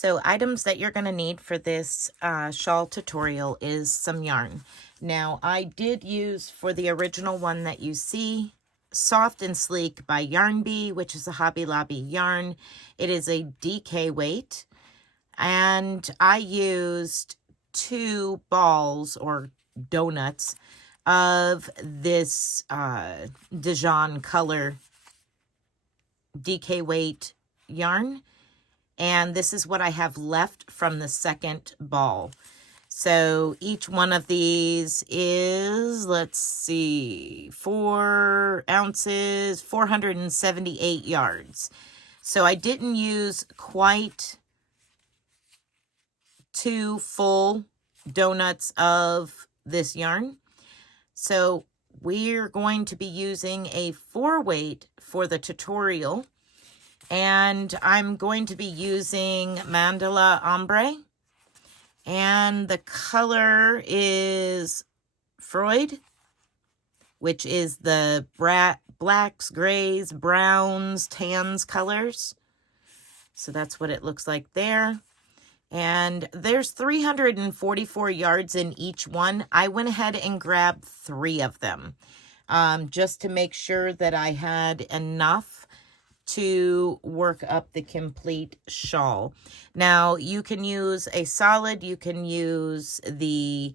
So items that you're going to need for this shawl tutorial is some yarn. Now, I did use, for the original one that you see, Soft and Sleek by Yarn Bee, which is a Hobby Lobby yarn. It is a DK weight. And I used 2 balls or donuts of this Dijon color DK weight yarn. And this is what I have left from the second ball. So each one of these is, let's see, 4 ounces, 478 yards. So I didn't use quite 2 full donuts of this yarn. So we're going to be using a 4 weight for the tutorial. And I'm going to be using Mandala Ombre. And the color is Freud, which is the blacks, grays, browns, tans colors. So that's what it looks like there. And there's 344 yards in each one. I went ahead and grabbed 3 of them just to make sure that I had enough to work up the complete shawl. Now, you can use a solid, you can use the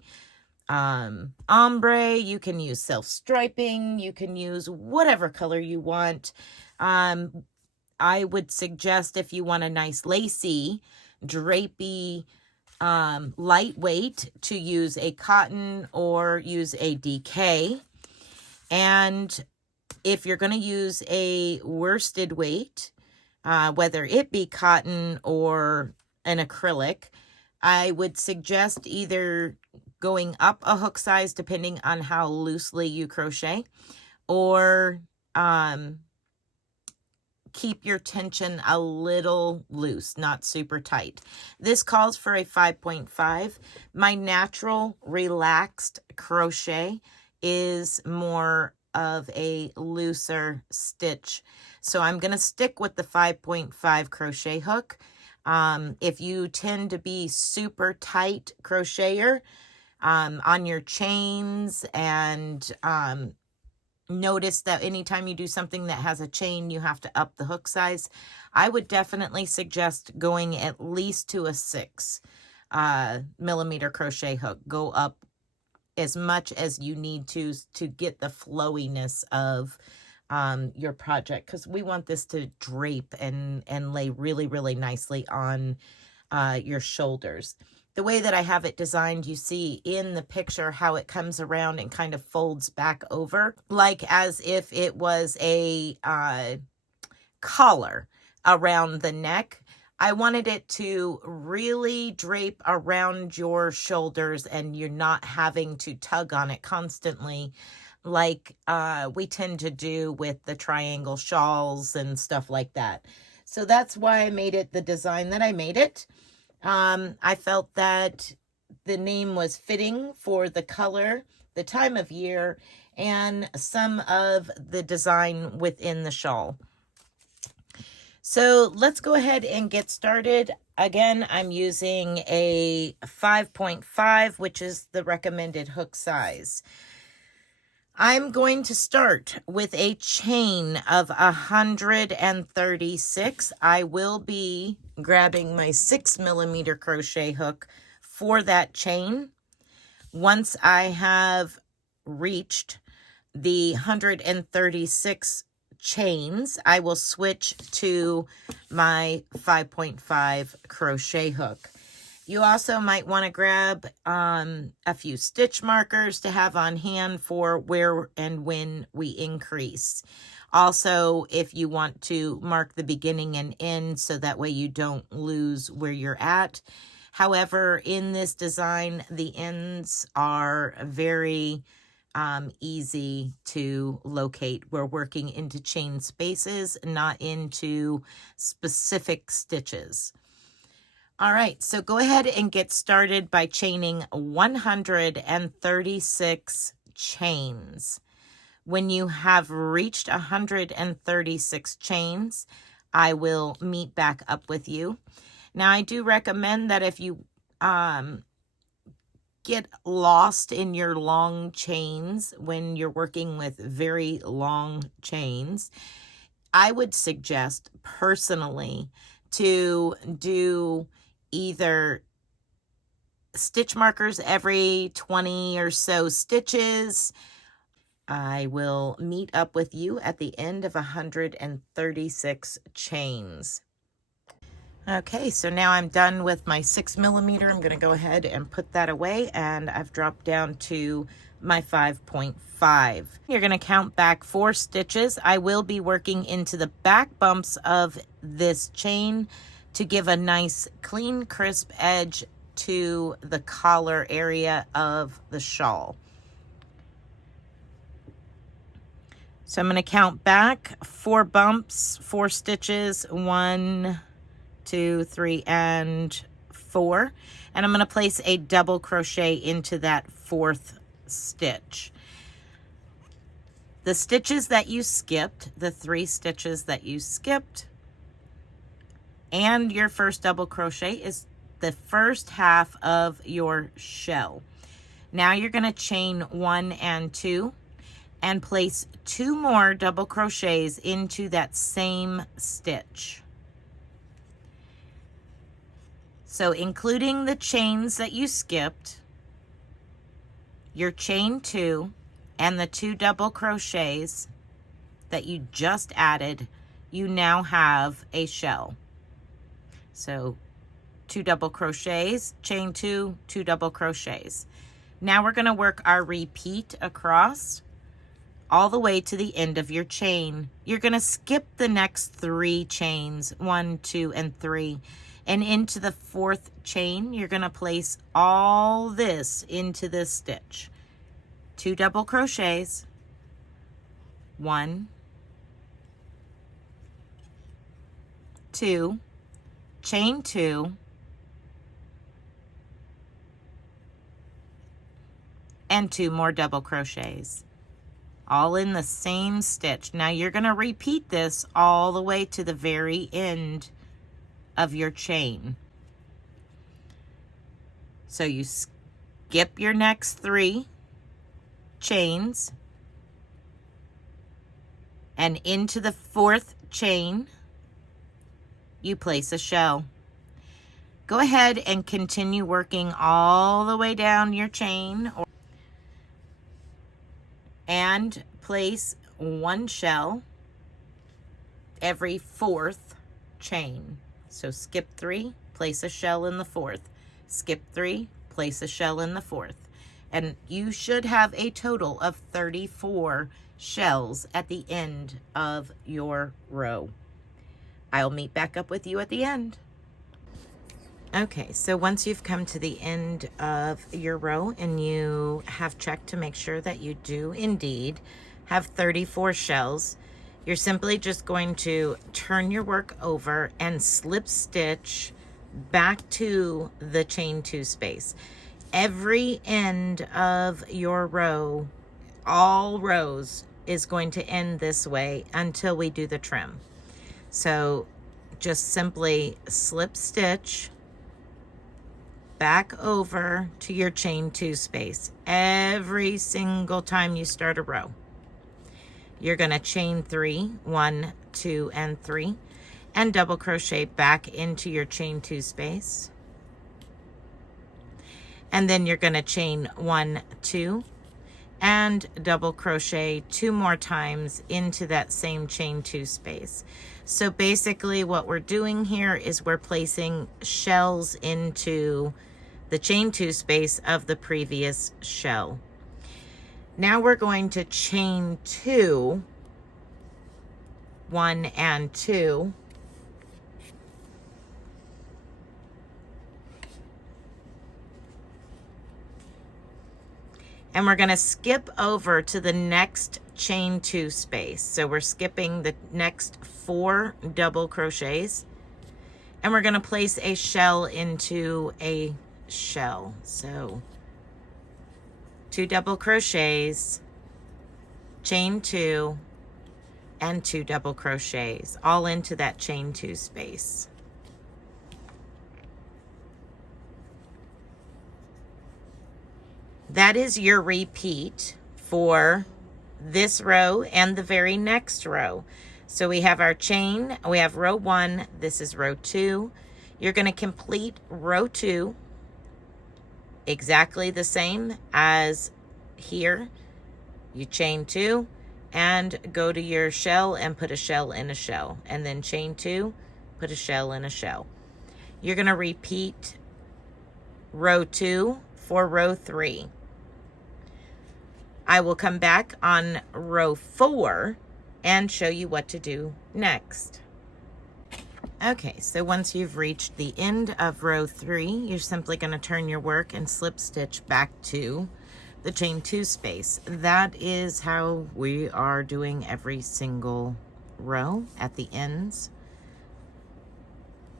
ombre, you can use self-striping, you can use whatever color you want. I would suggest, if you want a nice lacy, drapey, lightweight, to use a cotton or use a DK. And if you're going to use a worsted weight, whether it be cotton or an acrylic, I would suggest either going up a hook size depending on how loosely you crochet, or keep your tension a little loose, not super tight. This calls for a 5.5. My natural relaxed crochet is more of a looser stitch, so I'm going to stick with the 5.5 crochet hook. If you tend to be super tight crocheter on your chains, and notice that anytime you do something that has a chain, you have to up the hook size, I would definitely suggest going at least to a 6 millimeter crochet hook. Go up as much as you need to get the flowiness of your project, because we want this to drape and lay really, really nicely on your shoulders. The way that I have it designed, you see in the picture how it comes around and kind of folds back over, like as if it was a collar around the neck. I wanted it to really drape around your shoulders and you're not having to tug on it constantly like we tend to do with the triangle shawls and stuff like that. So that's why I made it the design that I made it. I felt that the name was fitting for the color, the time of year, and some of the design within the shawl. So let's go ahead and get started. Again, I'm using a 5.5, which is the recommended hook size. I'm going to start with a chain of 136. I will be grabbing my 6 millimeter crochet hook for that chain. Once I have reached the 136 chains, I will switch to my 5.5 crochet hook. You also might want to grab a few stitch markers to have on hand for where and when we increase. Also, if you want to mark the beginning and end so that way you don't lose where you're at. However, in this design, the ends are very easy to locate. We're working into chain spaces, not into specific stitches. All right, so go ahead and get started by chaining 136 chains. When you have reached 136 chains, I will meet back up with you. Now, I do recommend that if you get lost in your long chains when you're working with very long chains, I would suggest personally to do either stitch markers every 20 or so stitches. I will meet up with you at the end of 136 chains. Okay, so now I'm done with my 6mm. I'm going to go ahead and put that away, and I've dropped down to my 5.5. You're going to count back 4 stitches. I will be working into the back bumps of this chain to give a nice clean, crisp edge to the collar area of the shawl. So I'm going to count back 4 bumps, 4 stitches, 1, 2, 3, and 4. And I'm going to place a double crochet into that 4th stitch. The stitches that you skipped, the 3 stitches that you skipped, and your first double crochet is the first half of your shell. Now you're going to chain 1 and 2 and place 2 more double crochets into that same stitch. So including the chains that you skipped, your chain 2, and the 2 double crochets that you just added, you now have a shell. So 2 double crochets, chain 2, 2 double crochets. Now we're going to work our repeat across all the way to the end of your chain. You're going to skip the next 3 chains, 1, 2, and 3. And into the 4th chain, you're going to place all this into this stitch. 2 double crochets, 1, 2, chain 2, and 2 more double crochets, all in the same stitch. Now you're going to repeat this all the way to the very end of your chain. So you skip your next 3 chains, and into the 4th chain you place a shell. Go ahead and continue working all the way down your chain and place 1 shell every 4th chain. So skip 3, place a shell in the 4th. Skip 3, place a shell in the 4th. And you should have a total of 34 shells at the end of your row. I'll meet back up with you at the end. Okay, so once you've come to the end of your row and you have checked to make sure that you do indeed have 34 shells, you're simply just going to turn your work over and slip stitch back to the chain 2 space. Every end of your row, all rows, is going to end this way until we do the trim. So just simply slip stitch back over to your chain 2 space every single time you start a row. You're going to chain 3, 1, 2, and 3, and double crochet back into your chain 2 space. And then you're going to chain 1, 2, and double crochet 2 more times into that same chain 2 space. So basically what we're doing here is we're placing shells into the chain 2 space of the previous shell. Now we're going to chain 2, 1 and 2, and we're going to skip over to the next chain 2 space. So we're skipping the next 4 double crochets, and we're going to place a shell into a shell. So 2 double crochets, chain 2, and 2 double crochets, all into that chain 2 space. That is your repeat for this row and the very next row. So we have our chain, we have row 1, this is row 2. You're going to complete row 2 exactly the same as here. You chain 2 and go to your shell and put a shell in a shell, and then chain 2, put a shell in a shell. You're going to repeat row 2 for row 3. I will come back on row 4 and show you what to do next. Okay, so once you've reached the end of row 3, you're simply going to turn your work and slip stitch back to the chain 2 space. That is how we are doing every single row at the ends.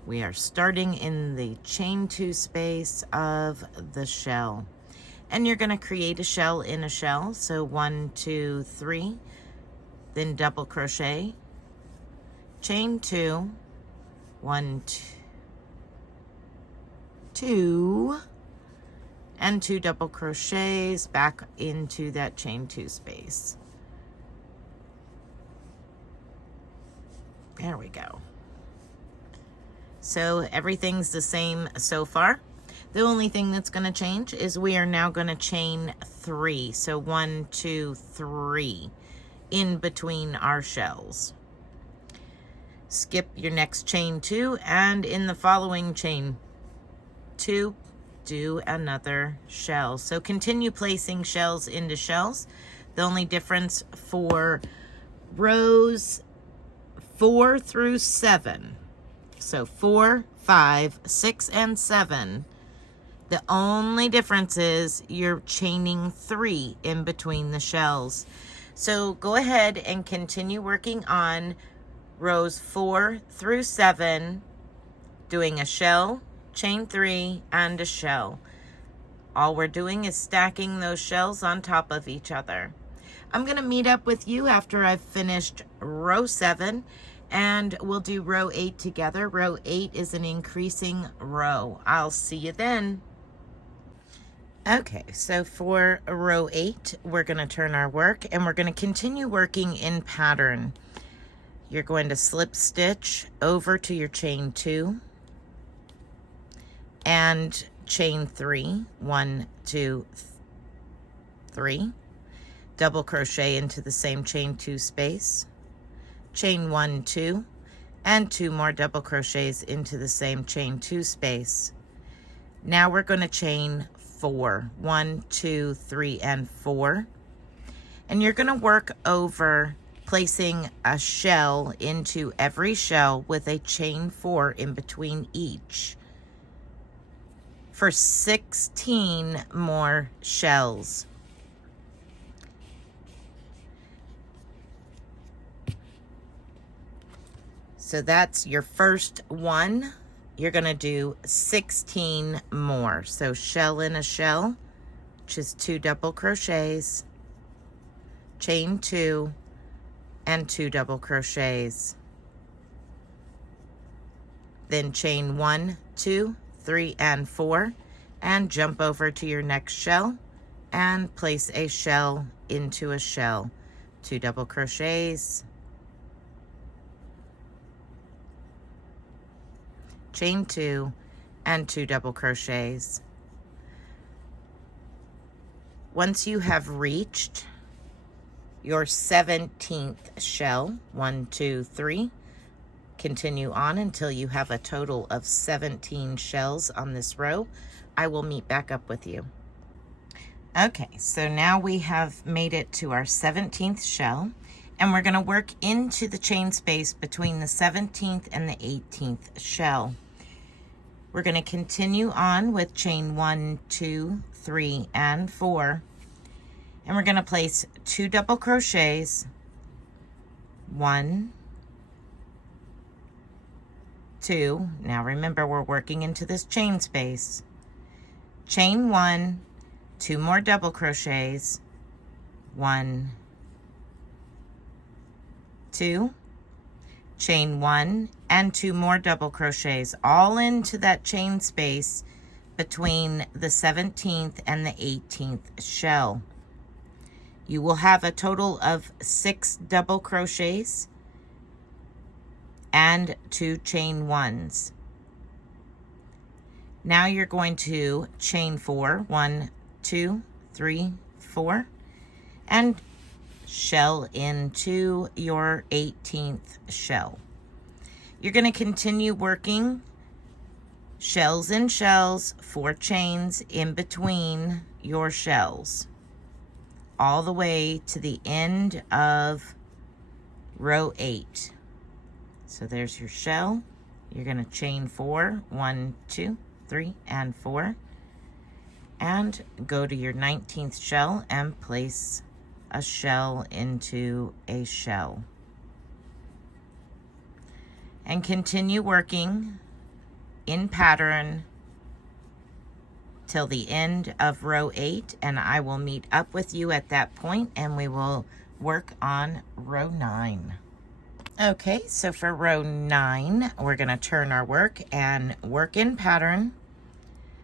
We are starting in the chain 2 space of the shell. And you're going to create a shell in a shell. So 1, 2, 3, then double crochet, chain 2, 1, 2, and 2 double crochets back into that chain 2 space. There we go. So everything's the same so far. The only thing that's going to change is we are now going to chain 3. So 1, 2, 3 in between our shells. Skip your next chain 2, and in the following chain 2, do another shell. So continue placing shells into shells. The only difference for rows 4 through 7, so 4, 5, 6, and 7, the only difference is you're chaining 3 in between the shells. So go ahead and continue working on rows 4 through 7, doing a shell, chain 3, and a shell. All we're doing is stacking those shells on top of each other. I'm going to meet up with you after I've finished row 7, and we'll do row 8 together. Row 8 is an increasing row. I'll see you then. Okay, so for row 8, we're going to turn our work and we're going to continue working in pattern. You're going to slip stitch over to your chain 2 and chain 3, 1, 2, 3, double crochet into the same chain 2 space, chain 1, 2, and 2 more double crochets into the same chain 2 space. Now we're going to chain 4, 1, 2, 3, and 4, and you're going to work over placing a shell into every shell with a chain 4 in between each for 16 more shells. So that's your first one. You're going to do 16 more. So shell in a shell, which is 2 double crochets, chain 2, and 2 double crochets. Then chain 1, 2, 3, and 4, and jump over to your next shell and place a shell into a shell. 2 double crochets, chain 2, and 2 double crochets. Once you have reached your 17th shell, 1, 2, 3, continue on until you have a total of 17 shells on this row. I will meet back up with you. Okay, so now we have made it to our 17th shell, and we're going to work into the chain space between the 17th and the 18th shell. We're going to continue on with chain 1, 2, 3, and 4. And we're going to place 2 double crochets, 1, 2. Now remember, we're working into this chain space. Chain 1, 2 more double crochets, 1, 2, chain 1 and 2 more double crochets all into that chain space between the 17th and the 18th shell. You will have a total of 6 double crochets and 2 chain ones. Now you're going to chain 4, 1, 2, 3, 4, and shell into your 18th shell. You're going to continue working shells in shells, 4 chains in between your shells, all the way to the end of row 8. So there's your shell. You're going to chain 4, 1, 2, 3, and 4, and go to your 19th shell and place a shell into a shell. And continue working in pattern till the end of row 8, and I will meet up with you at that point and we will work on row 9. Okay, so for row 9, we're going to turn our work and work in pattern,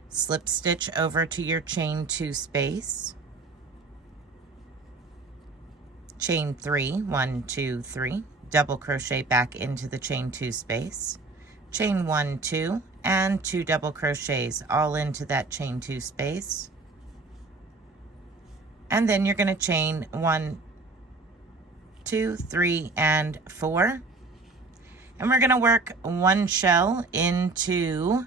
slip stitch over to your chain 2 space, chain 3, 1, 2, 3, double crochet back into the chain 2 space, chain 1, 2, and 2 double crochets all into that chain 2 space, and then you're going to chain 1, 2, 3, and 4, and we're going to work 1 shell into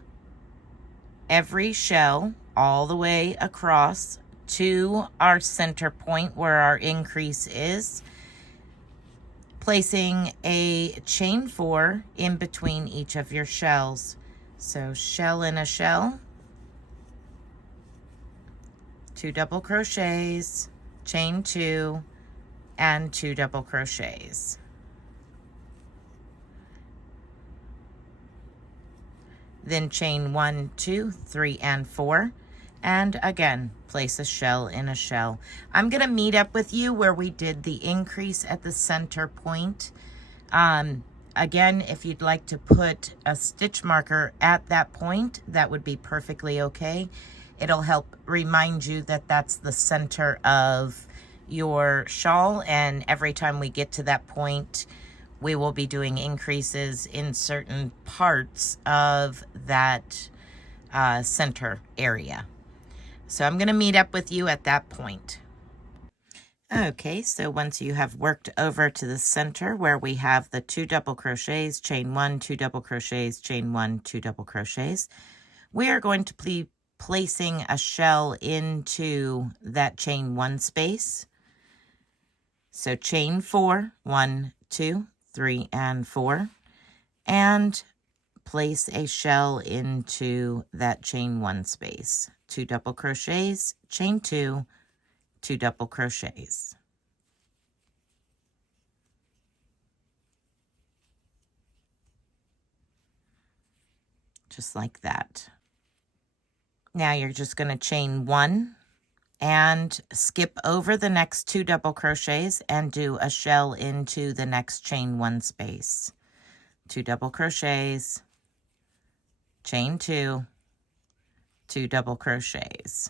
every shell all the way across to our center point where our increase is, placing a chain 4 in between each of your shells. So shell in a shell, 2 double crochets, chain 2, and 2 double crochets. Then chain 1, 2, 3, and 4, and again place a shell in a shell. I'm going to meet up with you where we did the increase at the center point. Again, if you'd like to put a stitch marker at that point, that would be perfectly okay. It'll help remind you that that's the center of your shawl, and every time we get to that point, we will be doing increases in certain parts of that center area. So I'm going to meet up with you at that point. Okay, so once you have worked over to the center where we have the 2 double crochets, chain 1, 2 double crochets, chain 1, 2 double crochets, we are going to be placing a shell into that chain 1 space. So chain 4, 1, 2, 3, and 4, and place a shell into that chain 1 space. 2 double crochets, chain 2, 2 double crochets. Just like that. Now you're just going to chain 1 and skip over the next 2 double crochets and do a shell into the next chain 1 space. 2 double crochets, chain 2, 2 double crochets.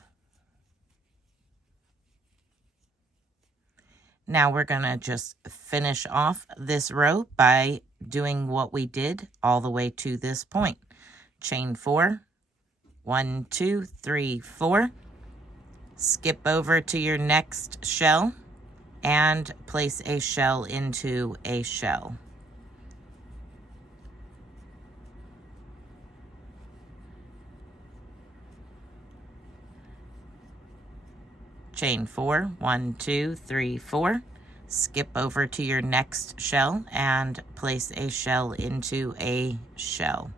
Now we're going to just finish off this row by doing what we did all the way to this point. Chain 4, 1, 2, 3, 4. Skip over to your next shell and place a shell into a shell. Chain 4, 1, 2, 3, 4. Skip over to your next shell and place a shell into a shell.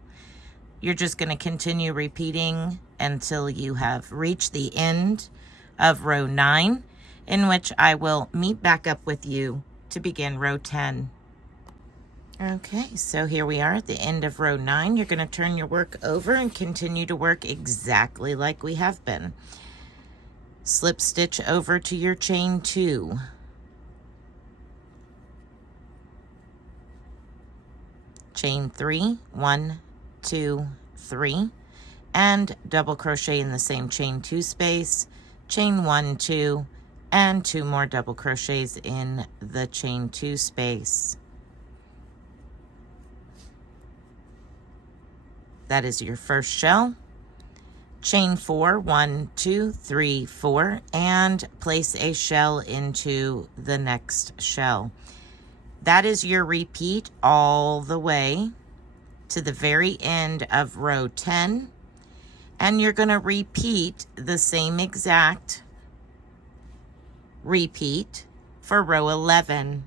You're just going to continue repeating until you have reached the end of row 9, in which I will meet back up with you to begin row 10. Okay, so here we are at the end of row 9. You're going to turn your work over and continue to work exactly like we have been. Slip stitch over to your chain 2. Chain 3, 1, 2, 3, and double crochet in the same chain 2 space, chain 1, 2, and 2 more double crochets in the chain 2 space. That is your first shell. Chain 4, 1, 2, 3, 4, and place a shell into the next shell. That is your repeat all the way to the very end of row 10, and you're going to repeat the same exact repeat for row 11.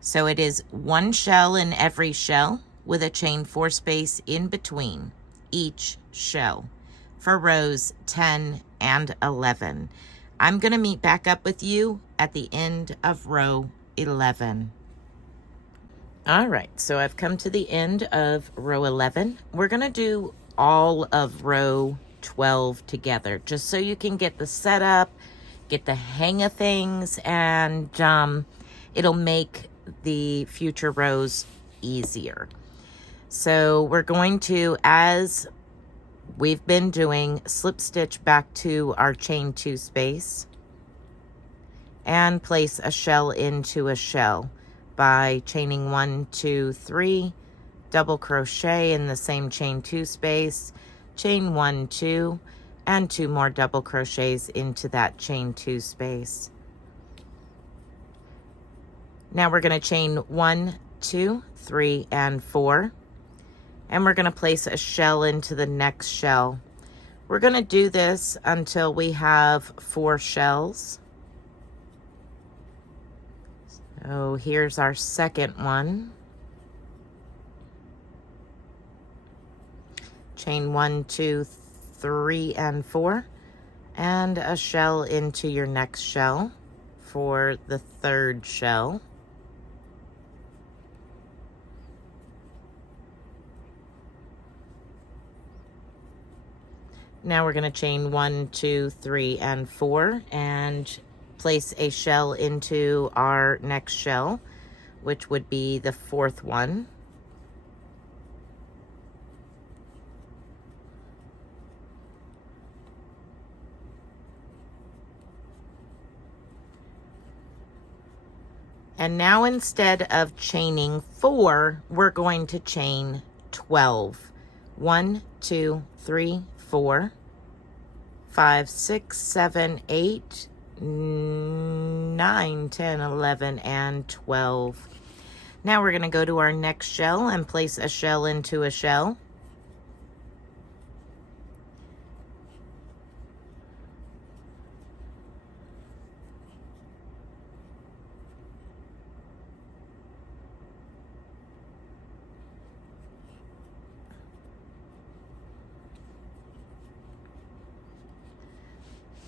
So it is 1 shell in every shell with a chain 4 space in between each shell for rows 10 and 11. I'm going to meet back up with you at the end of row 11. All right, so I've come to the end of row 11. We're going to do all of row 12 together, just so you can get the setup, get the hang of things, and it'll make the future rows easier. So we're going to, as we've been doing, slip stitch back to our chain 2 space and place a shell into a shell by chaining 1, 2, 3, double crochet in the same chain 2 space, chain 1, 2, and 2 more double crochets into that chain 2 space. Now we're going to chain 1, 2, 3, and 4, and we're going to place a shell into the next shell. We're going to do this until we have 4 shells. So here's our second one. Chain 1, 2, 3, and 4, and a shell into your next shell for the third shell. Now we're going to chain 1, 2, 3, and 4 and place a shell into our next shell, which would be the fourth one. And now instead of chaining 4, we're going to chain 12. 1, 2, 3, 4, 5, 6, 7, 8, 9, 10, 11, and 12. Now we're going to go to our next shell and place a shell into a shell.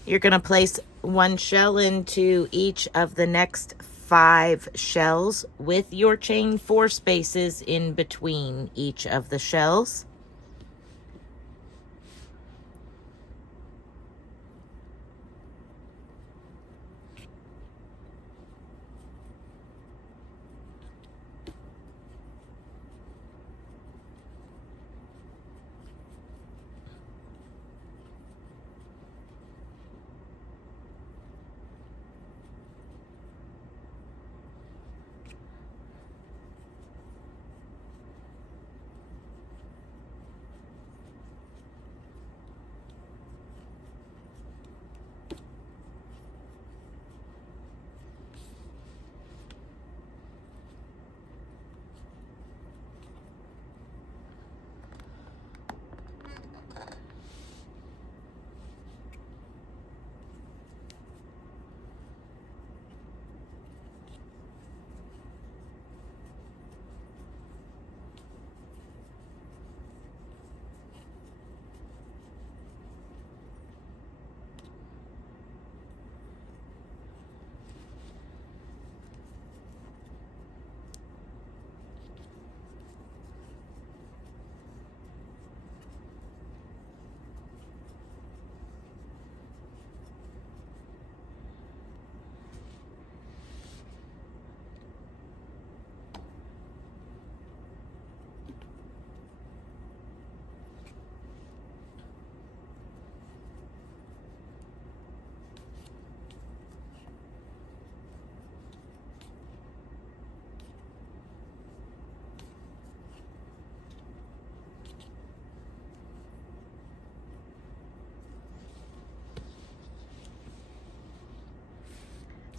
You're going to place 1 shell into each of the next 5 shells with your chain 4 spaces in between each of the shells.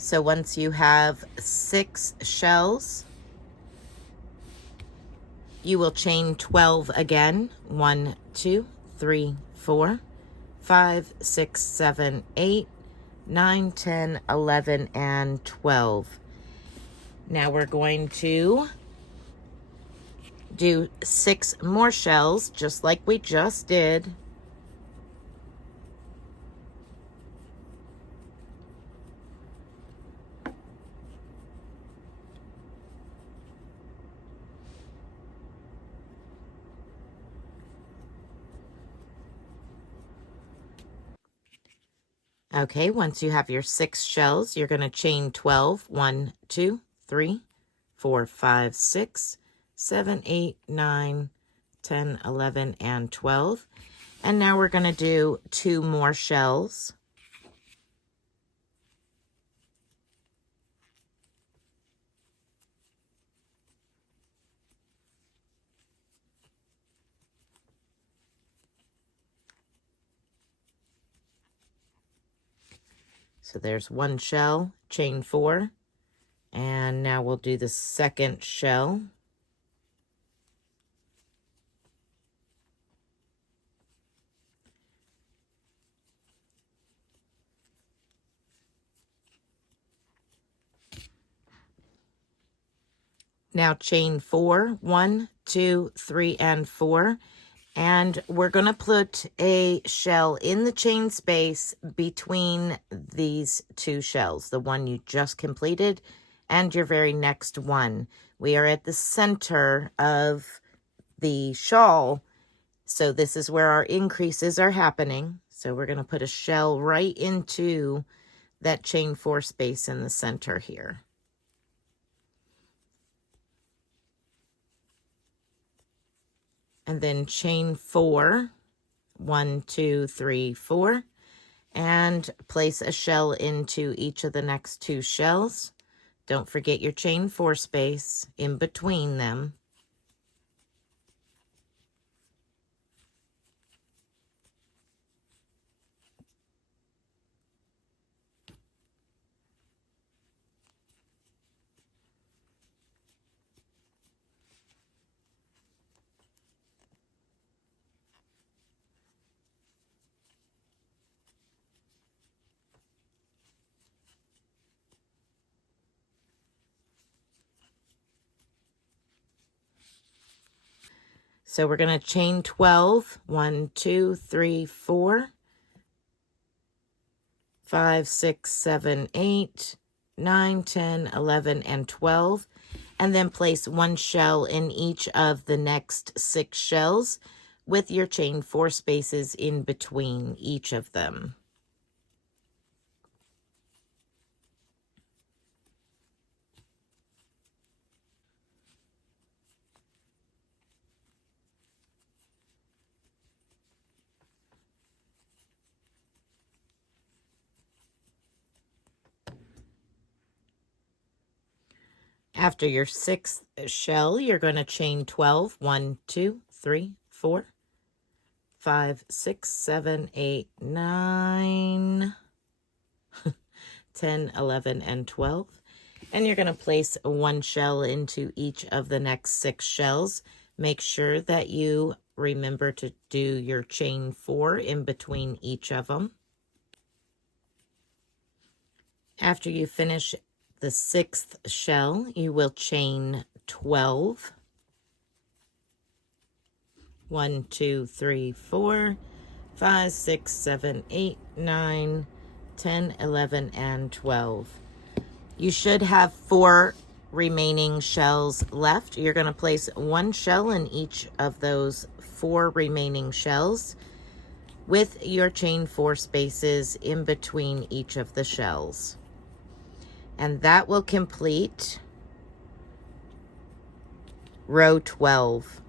So once you have 6 shells, you will chain 12 again. 1, 2, 3, 4, 5, 6, 7, 8, 9, 10, 11, and 12. Now we're going to do 6 more shells, just like we just did. Okay, once you have your 6 shells, you're going to chain 12. 1, 2, 3, 4, 5, 6, 7, 8, 9, 10, 11, and 12. And now we're going to do 2 more shells. So there's 1 shell, chain 4, and now we'll do the second shell. Now chain 4, 1, 2, 3, and 4. And we're going to put a shell in the chain space between these 2 shells, the one you just completed and your very next one. We are at the center of the shawl, so this is where our increases are happening. So we're going to put a shell right into that chain 4 space in the center here. And then chain 4, 1, 2, 3, 4, and place a shell into each of the next 2 shells. Don't forget your chain 4 space in between them. So we're going to chain 12. 1, 2, 3, 4, 5, 6, 7, 8, 9, 10, 11, and 12. And then place 1 shell in each of the next 6 shells with your chain 4 spaces in between each of them. After your 6th shell, you're going to chain 12. 1, 2, 3, 4, 5, 6, 7, 8, 9, 10, 11, and 12. And you're going to place 1 shell into each of the next 6 shells. Make sure that you remember to do your chain 4 in between each of them. After you finish the 6th shell, you will chain 12. 1, 2, 3, 4, 5, 6, 7, 8, 9, 10, 11, and 12. You should have 4 remaining shells left. You're going to place 1 shell in each of those 4 remaining shells with your chain 4 spaces in between each of the shells. And that will complete row 12.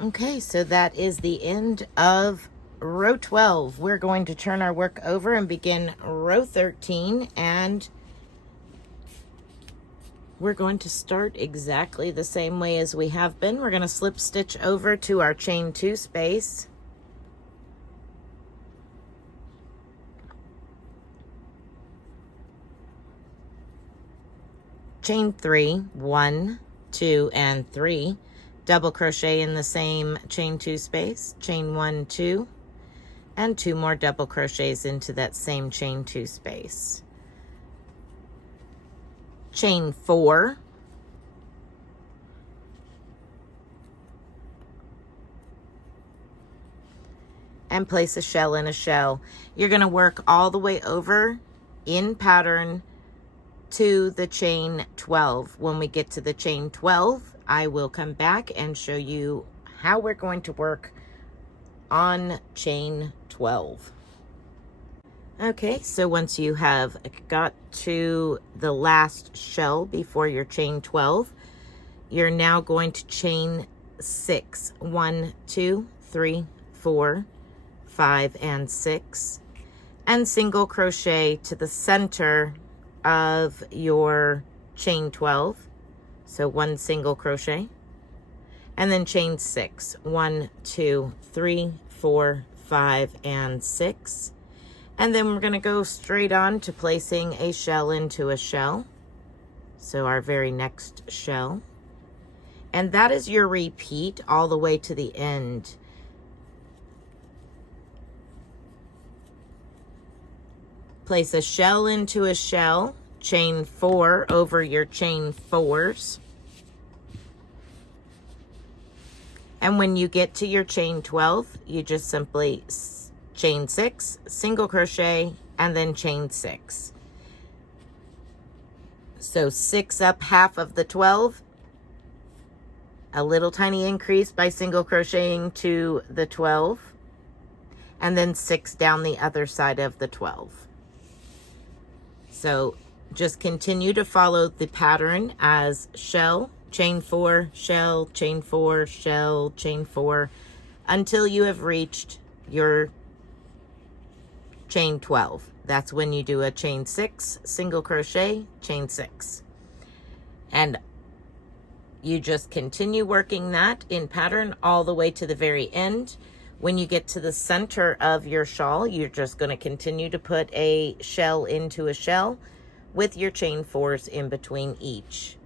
Okay, so that is the end of row 12. We're going to turn our work over and begin row 13, and we're going to start exactly the same way as we have been. We're going to slip stitch over to our chain 2 space. Chain 3, 1, 2, and 3. Double crochet in the same chain 2 space. Chain 1, 2, and 2 more double crochets into that same chain 2 space. Chain 4, and place a shell in a shell. You're going to work all the way over in pattern to the chain 12. When we get to the chain 12, I will come back and show you how we're going to work on chain 12. Okay, so once you have got to the last shell before your chain 12, you're now going to chain 6. 1, 2, 3, 4, 5, and 6, and single crochet to the center of your chain 12. So 1 single crochet, and then chain 6. 1, 2, 3, 4, 5, and 6. And then we're going to go straight on to placing a shell into a shell. So our very next shell. And that is your repeat all the way to the end. Place a shell into a shell, chain 4 over your chain 4s. And when you get to your chain 12, you just simply chain 6, single crochet, and then chain 6. So 6 up half of the 12, a little tiny increase by single crocheting to the 12, and then 6 down the other side of the 12. So just continue to follow the pattern as shell, chain 4, shell, chain 4, shell, chain 4, until you have reached your chain 12. That's when you do a chain 6, single crochet, chain 6. And you just continue working that in pattern all the way to the very end. When you get to the center of your shawl, you're just going to continue to put a shell into a shell with your chain 4s in between each.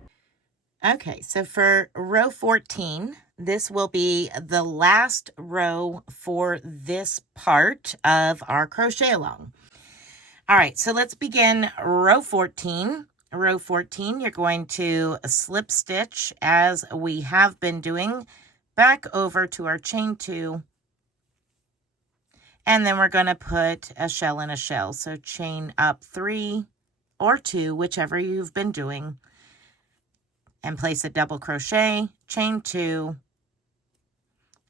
Okay, so for row 14, this will be the last row for this part of our crochet along. All right, so let's begin row 14. Row 14, you're going to slip stitch as we have been doing back over to our chain 2. And then we're going to put a shell in a shell. So chain up 3 or 2, whichever you've been doing, and place a double crochet, chain 2,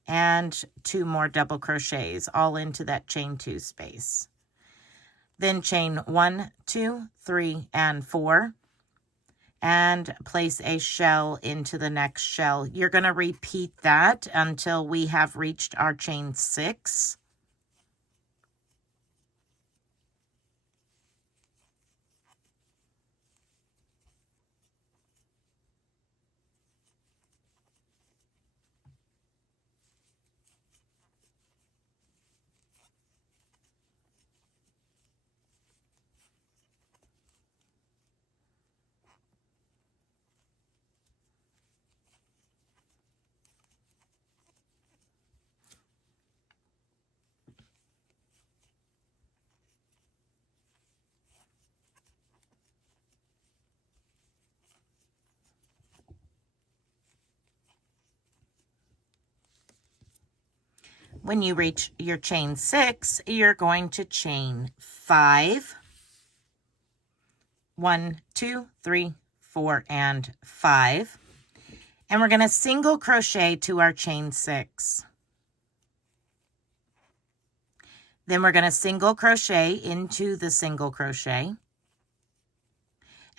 and 2 more double crochets all into that chain 2 space. Then chain 1, 2, 3, and 4, and place a shell into the next shell. You're going to repeat that until we have reached our chain 6. When you reach your chain 6, you're going to chain 5. 1, 2, 3, 4, and 5. And we're going to single crochet to our chain 6. Then we're going to single crochet into the single crochet.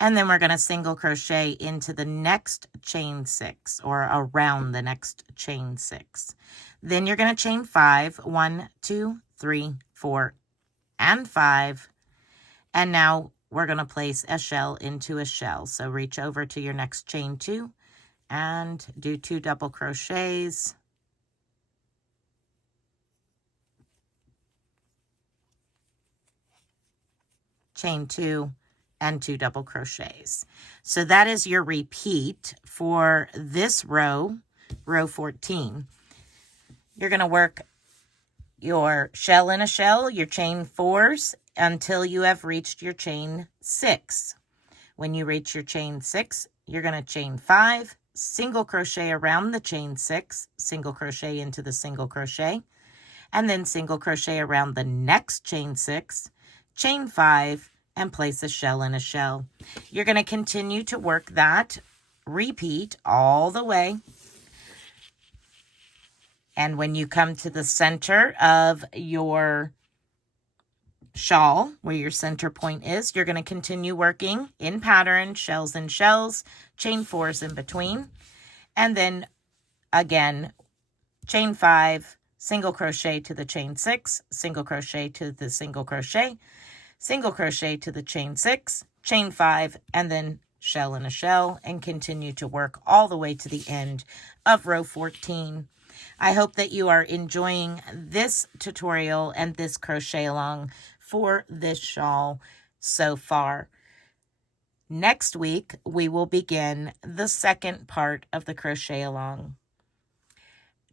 And then we're going to single crochet into the next chain 6, or around the next chain 6. Then you're going to chain 5, 1, 2, 3, 4, and 5. And now we're going to place a shell into a shell. So reach over to your next chain 2 and do 2 double crochets. Chain 2 and 2 double crochets. So that is your repeat for this row, row 14. You're going to work your shell in a shell, your chain 4s, until you have reached your chain 6. When you reach your chain 6, you're going to chain 5, single crochet around the chain 6, single crochet into the single crochet, and then single crochet around the next chain 6, chain 5, and place a shell in a shell. You're going to continue to work that repeat all the way. And when you come to the center of your shawl, where your center point is, you're going to continue working in pattern, shells and shells, chain 4s in between. And then again, chain 5, single crochet to the chain 6, single crochet to the single crochet, single crochet to the chain 6, chain 5, and then shell in a shell, and continue to work all the way to the end of row 14. I hope that you are enjoying this tutorial and this crochet along for this shawl so far. Next week, we will begin the second part of the crochet along.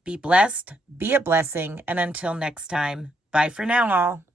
Be blessed, be a blessing, and until next time, bye for now all.